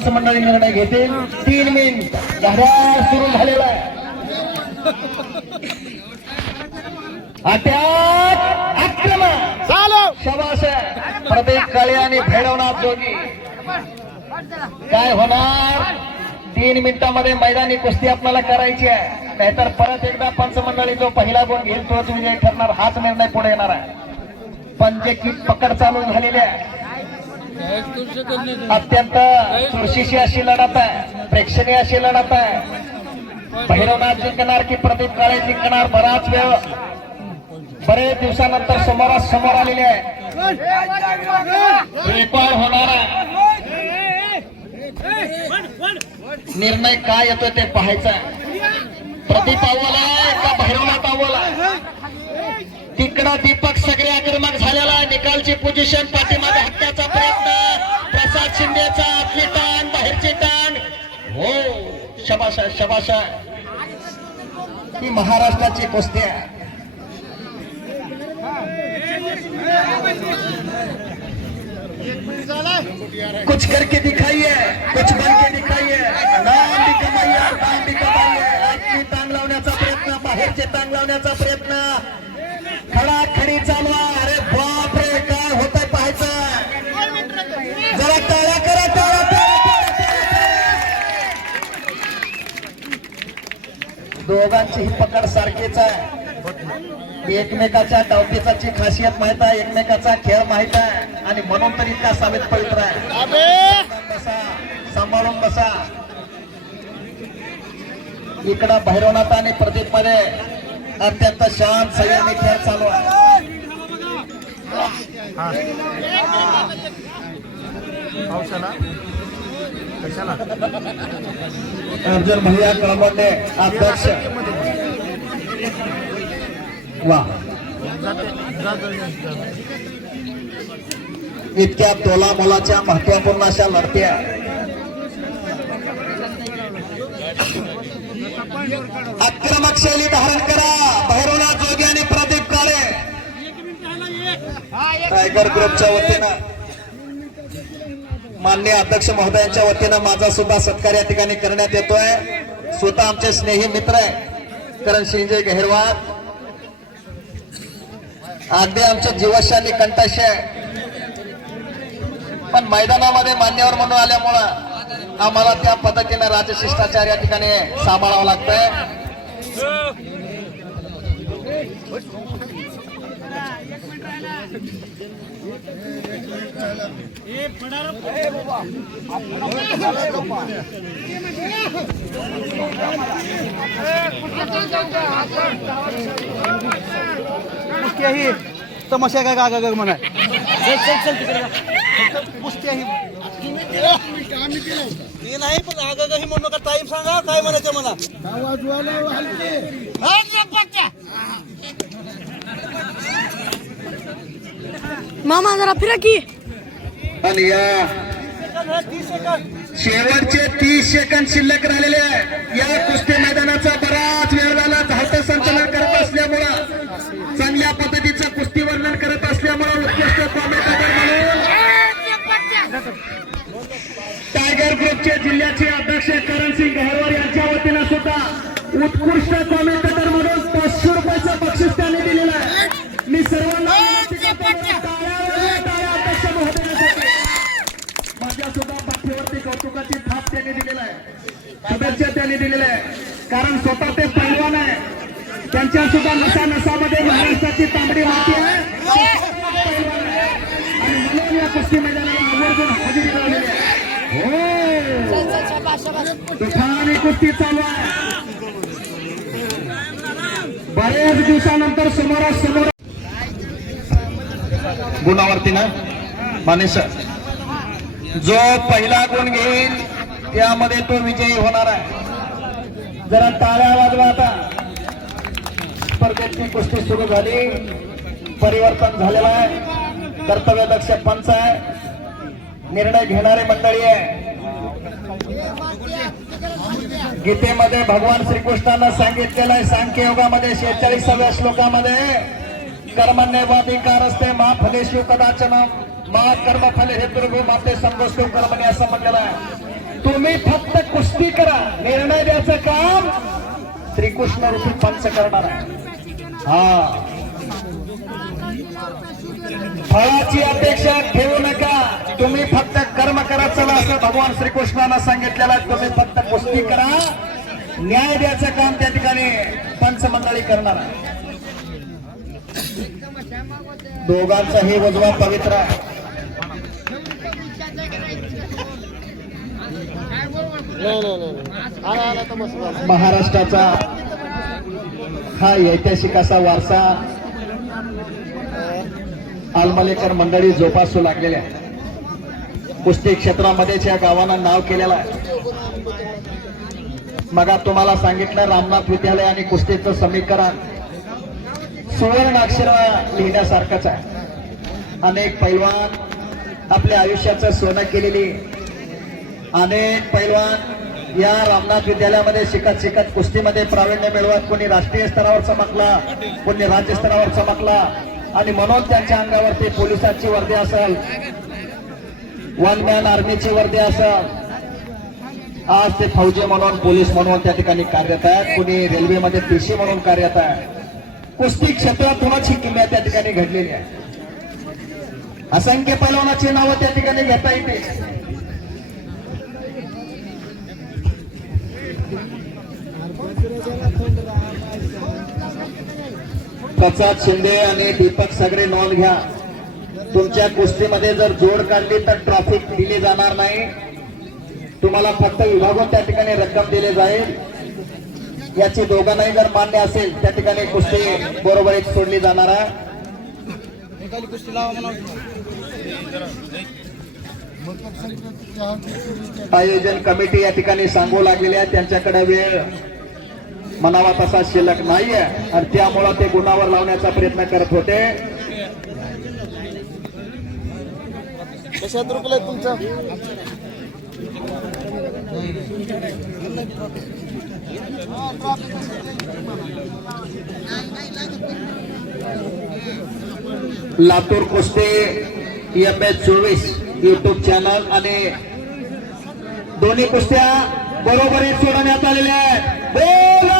पंच मंडळी निर्णय घेतील तीन मिनिट. घड्याळ सुरू झालेला आहे. अटॅक आक्रमण चालू शबाश प्रदीप काळे आणि भैरवनाथ जोगी. काय होणार? तीन मिनिटांमध्ये मैदानी कुस्ती आपल्याला करायची आहे. नाहीतर परत एकदा पंचमंडळी जो पहिला गुण घेईल तोच विजय ठरणार. हाच निर्णय पुढे येणार आहे. पंचे की पकड चालू झालेली आहे अत्यंत चुरशीची अशी लढत आहे. प्रेक्षणीय अशी लढत आहे. भैरवनाथ जिंकणार की प्रदीप काळे जिंकणार? बराच वेळ बरेच दिवसानंतर समोरासमोर आलेले आहे. रेकॉर्ड होणार निर्णय काय येतोय ते पाहायचं प्रदीप अव्वल आहे का भैरवनाथ अव्वल आहे? तिकडं दीपक सगळे आक्रमक झालेला आहे. निकालची पोझिशन पाठीमागे शबाशा ही महाराष्ट्राची कुस्ती आहे. कुछ करके दिखाइए कुछ बन के दिखाइए नाम भी कमाइए नाम भी कमाइए आतली टांग लावण्याचा प्रयत्न बाहेरचे टांग लावण्याचा प्रयत्न खडा खडी चालवा अरे बाप रे काय होत आहे पाहायचं जरा टाळ्या करा टाळ्या टाळ्या, टाळ्या. दोघांची ही पकड सारखीच आहे. एकमेकाच्या डावपेचाची खासियत माहीत आहे एकमेकाचा खेळ माहीत आहे. आणि म्हणून तर इतका सावेत पवित्र आहे बसा सांभाळून बसा. इकडं भैरवनाथ आणि प्रदीपमध्ये अत्यंत शांत संयमी खेळ चालू आहे. अर्जुन भैया कळमंडे अध्यक्ष. वा. इतक्या तोला मोलाच्या महत्त्वपूर्ण अशा लढत्या. आक्रमक शैली धारण करा. भैरवनाथ जोगी आणि प्रदीप काळे. टायगर ग्रुपच्या वतीनं. मान्य अध्यक्ष महोदयांच्या वतीनं माझा सुद्धा सत्कार या ठिकाणी करण्यात येतोय. स्वतः आमचे स्नेही मित्र आहे करण शिंजे गहिरवार अगदी आमचे जीवशाली कंठाशी आहे. पण मैदानामध्ये मान्यवर म्हणून आल्यामुळं आम्हाला त्या पद्धतीनं राजशिष्टाचार या ठिकाणी सांभाळावं लागतंय. आहे तमाशा काय गागा गाग म्हणा कुस्ती आहे मी नाही पण आगागा ही म्हणू नका टाईम सांगा काय म्हणायचं मला? मामा जरा फिरा की. आणि या शेवटचे तीस सेकंद शिल्लक राहिलेले आहे. या कुस्ती मैदानाचा बराच वेळ झाला. हस्तसंचलन करत असल्यामुळं चांगल्या पद्धतीचं कुस्ती वर्णन करत असल्यामुळं उत्कृष्ट कॉमेंटेटर म्हणून टायगर ग्रुपचे जिल्ह्याचे अध्यक्ष करणसिंग गहरवार यांच्या वतीनं सुद्धा उत्कृष्ट कॉमेंटर शुभेच्छा कारण स्वतः ते पैलवान आहे. त्यांच्या सुद्धा नसा नसामध्ये महाराष्ट्राची तांबडी माती या कुस्ती मैदानाला आवर्जून हजेरी लावलेली हो. कुस्ती चालू ना? माने सर, जो पहिला गुण घेईल त्यामध्ये तो विजयी होणार आहे. जरा टाळ्या वाजवा आता. स्पर्धेची कुस्ती सुरू झाली. परिवर्तन झालेलं आहे. कर्तव्यदक्ष पंच आहे. निर्णय घेणारी मंडळी आहे. गीतेमध्ये भगवान श्रीकृष्णानं सांगितलेलं आहे सांख्य योगामध्ये शेहेचाळीसाव्या श्लोकामध्ये कर्मण्यवाधिकार असते मा फलेशु कदाचन मा कर्म फले हे दुर्गो माते संगोष्ठ कर्मणे असं म्हणलेलं आहे. तुम्ही फक्त कुस्ती करा. निर्णय द्यायचं काम श्रीकृष्ण ऋषी पंच करणार आहे. हा. फळाची अपेक्षा ठेवू नका. तुम्ही फक्त कर्म करा. चला असं भगवान श्रीकृष्णानं सांगितलेलं आहे. तुम्ही फक्त कुस्ती करा. न्याय द्यायचं काम त्या ठिकाणी पंचमंडळी करणार आहे. दोघांचा हे वजवा पवित्र आहे. महाराष्ट्राचा हा ऐतिहासिक असा वारसा आलमलेकर मंडळी जोपासू लागलेल्या आहे. कुस्ती क्षेत्रामध्येच या गावानं नाव केलेलं आहे. मग तुम्हाला सांगितलं रामनाथ विद्यालय आणि कुस्तीचं समीकरण सुवर्ण अक्षर लिहिण्यासारखंच आहे. अनेक पैलवान आपल्या आयुष्याचं सोनं केलेली अनेक पैलवान या रामनाथ विद्यालयामध्ये शिकत शिकत कुस्तीमध्ये प्रावीण्य मिळवत कोणी राष्ट्रीय स्तरावर चमकला कोणी राज्य स्तरावर चमकला. आणि म्हणून त्यांच्या अंगावरती पोलिसांची वर्दी असेल वन मॅन आर्मीची वर्दी असेल. आज ते फौजी म्हणून पोलीस म्हणून त्या ठिकाणी कार्यरत आहेत. कोणी रेल्वेमध्ये पीसी म्हणून कार्यरत आहे. कुस्ती क्षेत्रातूनच ही किंमत त्या ठिकाणी घडलेली आहे? असंख्य पैलवानाची नावं त्या ठिकाणी घेता येते प्रसाद शिंदे आणि दीपक सगळे नोंद घ्या. तुमच्या कुस्तीमध्ये जर जोड काढली तर ट्रॉफिक दिली जाणार नाही. तुम्हाला फक्त विभागून त्या ठिकाणी रक्कम दिली जाईल. याची दोघांनाही जर मान्य असेल त्या ठिकाणी कुस्ती बरोबरीत सोडली जाणार आहे. आयोजन कमिटी या ठिकाणी सांगू लागलेली आहे त्यांच्याकडे वेळ म्हणावा तसा शिल्लक नाहीये आणि त्यामुळं ते गुणावर लावण्याचा प्रयत्न करत होते. कशात रुपये तुमचं लातूर कुस्ती एम एच चोवीस युट्यूब चॅनल आणि दोन्ही कुस्त्या बरोबरीत सोडवण्यात आलेल्या आहेत. बोला!